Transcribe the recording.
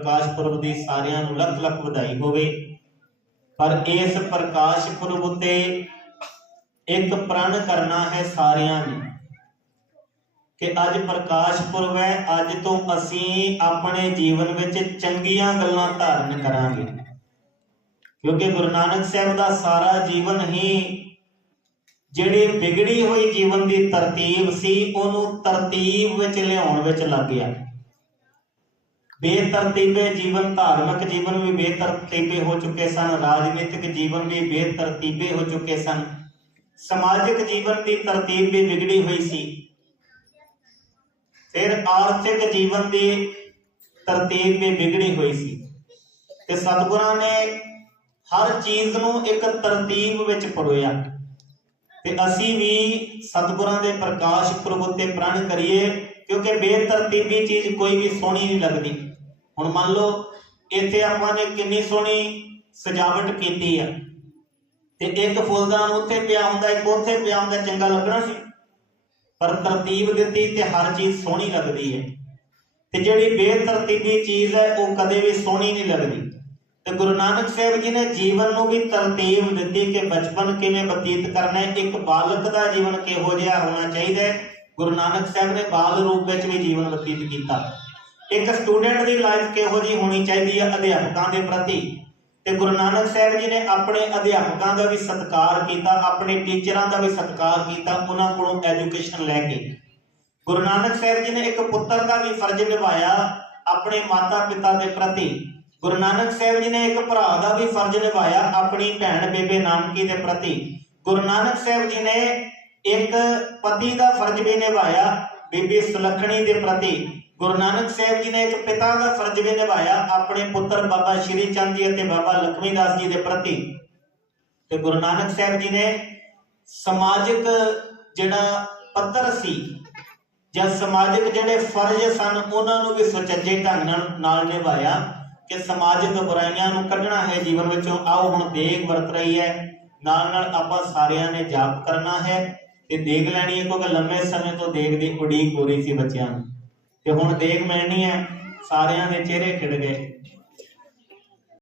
ਪ੍ਰਕਾਸ਼ ਪੁਰਬ ਦੀ ਸਾਰਿਆਂ ਨੂੰ ਲੱਖ ਲੱਖ ਵਧਾਈ ਹੋਵੇ। ਪਰ ਇਸ ਪ੍ਰਕਾਸ਼ ਪੁਰਬ ਉਤੇ ਇੱਕ ਪ੍ਰਣ ਕਰਨਾ ਹੈ ਸਾਰਿਆਂ ਨੇ ਕਿ ਅੱਜ ਪ੍ਰਕਾਸ਼ ਪੁਰਬ ਹੈ, ਅੱਜ ਤੋਂ ਅਸੀਂ ਆਪਣੇ ਜੀਵਨ ਵਿੱਚ ਚੰਗੀਆਂ ਗੱਲਾਂ ਧਾਰਨ ਕਰਾਂਗੇ। ਕਿਉਂਕਿ ਗੁਰੂ ਨਾਨਕ ਸਾਹਿਬ ਦਾ ਸਾਰਾ ਜੀਵਨ ਹੀ ਜਿਹੜੀ ਵਿਗੜੀ ਹੋਈ ਜੀਵਨ ਦੀ ਤਰਤੀਬ ਸੀ, ਉਹਨੂੰ ਤਰਤੀਬ ਵਿੱਚ ਲਿਆਉਣ ਵਿੱਚ ਲੱਗ ਗਿਆ। ਬੇਤਰਤੀਬੇ ਜੀਵਨ, ਧਾਰਮਿਕ ਜੀਵਨ ਵੀ ਬੇਤਰਤੀਬੇ ਹੋ ਚੁੱਕੇ ਸਨ, ਰਾਜਨੀਤਿਕ ਜੀਵਨ ਵੀ ਬੇਤਰਤੀਬੇ ਹੋ ਚੁੱਕੇ ਸਨ। ਸਮਾਜਿਕ ਜੀਵਨ ਦੀ ਤਰਤੀਬ ਵੀ ਵਿਗੜੀ ਹੋਈ ਸੀ। ਫਿਰ ਆਰਥਿਕ ਜੀਵਨ ਦੀ ਤਰਤੀਬ ਵੀ ਵਿਗੜੀ ਹੋਈ ਸੀ। ਤੇ ਸਤਿਗੁਰਾਂ ਨੇ ਹਰ ਚੀਜ਼ ਨੂੰ ਇੱਕ ਤਰਤੀਬ ਵਿੱਚ ਪਰੋਇਆ। ਤੇ ਅਸੀਂ ਵੀ ਸਤਿਗੁਰਾਂ ਦੇ ਪ੍ਰਕਾਸ਼ ਪੁਰਬ ਉੱਤੇ ਪ੍ਰਣ ਕਰੀਏ ਕਿਉਂਕਿ ਬੇਤਰਤੀਬੀ ਚੀਜ਼ ਕੋਈ ਵੀ ਸੋਹਣੀ ਨਹੀਂ ਲੱਗਦੀ। ਹੁਣ ਮੰਨ ਲਓ, ਇੱਥੇ ਆਪਾਂ ਨੇ ਕਿੰਨੀ ਸੋਹਣੀ ਸਜਾਵਟ ਕੀਤੀ ਆ। ਤੇ ਇੱਕ ਫੁੱਲਦਾਨ ਉੱਥੇ ਪਿਆ ਹੁੰਦਾ, ਇੱਕ ਉੱਥੇ ਪਿਆ ਹੁੰਦਾ, ਚੰਗਾ ਲੱਗਣਾ ਸੀ। ਪਰ ਤਰਤੀਬ ਦਿੱਤੀ ਤੇ ਹਰ ਚੀਜ਼ ਸੋਹਣੀ ਲੱਗਦੀ ਹੈ। ਤੇ ਜਿਹੜੀ ਬੇਤਰਤੀਬੀ ਚੀਜ਼ ਹੈ, ਉਹ ਕਦੇ ਵੀ ਸੋਹਣੀ ਨਹੀਂ ਲੱਗਦੀ। ਤੇ ਗੁਰੂ ਨਾਨਕ ਸਾਹਿਬ ਜੀ ਨੇ ਜੀਵਨ ਨੂੰ ਵੀ ਤਰਤੀਬ ਦਿੱਤੀ ਕਿ ਬਚਪਨ ਕਿਵੇਂ ਬਤੀਤ ਕਰਨਾ ਹੈ, ਇੱਕ ਬਾਲਕ ਦਾ ਜੀਵਨ ਕਿਹੋ ਜਿਹਾ ਹੋਣਾ ਚਾਹੀਦਾ ਹੈ ਗੁਰੂ ਨਾਨਕ ਸਾਹਿਬ ਨੇ ਬਾਲ ਰੂਪ ਵਿੱਚ ਵੀ ਜੀਵਨ ਬਤੀਤ ਕੀਤਾ। ਇੱਕ ਸਟੂਡੈਂਟ ਦੀ ਲਾਈਫ ਕਿਹੋ ਜਿਹੀ ਹੋਣੀ ਚਾਹੀਦੀ ਹੈ ਅਧਿਆਪਕਾਂ ਦੇ ਪ੍ਰਤੀ? ਤੇ ਗੁਰੂ ਨਾਨਕ ਸਾਹਿਬ ਜੀ ਨੇ ਆਪਣੇ ਅਧਿਆਪਕਾਂ ਦਾ ਵੀ ਸਤਿਕਾਰ ਕੀਤਾ, ਆਪਣੇ ਟੀਚਰਾਂ ਦਾ ਵੀ ਸਤਿਕਾਰ ਕੀਤਾ, ਉਹਨਾਂ ਕੋਲੋਂ ਐਜੂਕੇਸ਼ਨ ਲੈ ਕੇ। ਗੁਰੂ ਨਾਨਕ ਸਾਹਿਬ ਜੀ ਨੇ ਇੱਕ ਪੁੱਤਰ ਦਾ ਵੀ ਫਰਜ਼ ਨਿਭਾਇਆ ਆਪਣੇ ਮਾਤਾ ਪਿਤਾ ਦੇ ਪ੍ਰਤੀ। ਗੁਰੂ ਨਾਨਕ ਸਾਹਿਬ ਜੀ ਨੇ ਇੱਕ ਭਰਾ ਦਾ ਵੀ ਫਰਜ਼ ਨਿਭਾਇਆ ਆਪਣੀ ਭੈਣ ਬੇਬੇ ਨਾਨਕੀ ਦੇ ਪ੍ਰਤੀ। ਗੁਰੂ ਨਾਨਕ ਸਾਹਿਬ ਜੀ ਨੇ ਇੱਕ ਪਤੀ ਦਾ ਫਰਜ਼ ਵੀ ਨਿਭਾਇਆ, ਬੀਬੀ ਸੁਲੱਖਣੀ ਦੇ ਪ੍ਰਤੀ। ਗੁਰੂ ਨਾਨਕ ਸਾਹਿਬ ਜੀ ਨੇ ਇੱਕ ਪਿਤਾ ਦਾ ਫਰਜ਼ ਵੀ ਨਿਭਾਇਆ, ਆਪਣੇ ਪੁੱਤਰ ਬਾਬਾ ਸ਼੍ਰੀ ਚੰਦ ਜੀ ਅਤੇ ਬਾਬਾ ਲਖਮੀ ਦਾਸ ਜੀ ਦੇ ਪ੍ਰਤੀ। ਤੇ ਗੁਰੂ ਨਾਨਕ ਸਾਹਿਬ ਜੀ ਨੇ ਸਮਾਜਿਕ ਜਿਹੜਾ ਪੱਧਰ ਸੀ, ਜਾਂ ਸਮਾਜਿਕ ਜਿਹੜੇ ਫਰਜ਼ ਸਨ, ਉਹਨਾਂ ਨੂੰ ਵੀ ਸੁਚੱਜੇ ਢੰਗ ਨਾਲ ਨਿਭਾਇਆ ਕਿ ਸਮਾਜਿਕ ਬੁਰਾਈਆਂ ਨੂੰ ਕੱਢਣਾ ਹੈ, ਜੀਵਨ ਵਿੱਚੋਂ ਆਓ ਹੁਣ ਦੇਗ ਵਰਤ ਰਹੀ ਹੈ। ਨਾਲ ਨਾਲ ਆਪਾਂ ਸਾਰਿਆਂ ਨੇ ਜਾਪ ਕਰਨਾ ਹੈ। ਤੇ ਦੇਖ ਲੈਣੀ ਹੈ, ਕਿਉਂਕਿ ਲੰਮੇ ਸਮੇਂ ਤੋਂ ਦੇਖ ਦੀ ਉਡੀਕ ਹੋ ਰਹੀ ਸੀ ਬੱਚਿਆਂ ਨੂੰ। ਤੇ ਹੁਣ ਦੇਖ ਮਿਲਣੀ ਹੈ, ਸਾਰਿਆਂ ਦੇ ਚਿਹਰੇ ਖਿੜ ਗਏ।